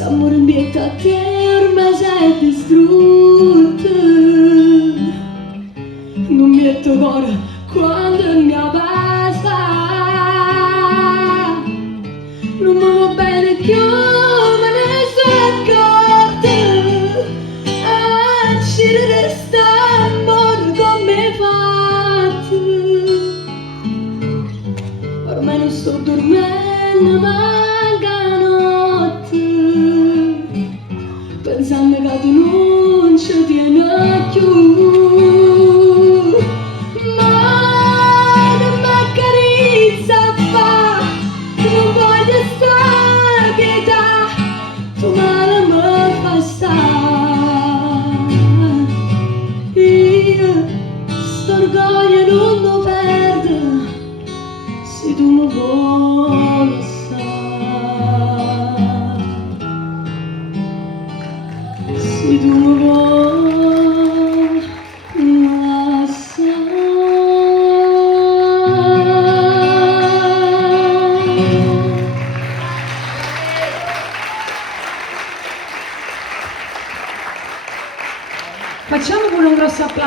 S'amore mio a te ormai sei distrutto. Non mi è cuore quando mi abbassa. Non mi va bene più, me ne sono accorta. Ci resta amore come fatto. Ormai non sto dormendo, manca notte, pensando che tu non ci tieni più. Ma non mi accarezza fa, non voglio stare pietà, tu male mi fai stare. Io sto orgoglio non lo perdo, se tu mi vuoi lasciare, se tu mi vuoi lasciare. Facciamo con un grosso applauso.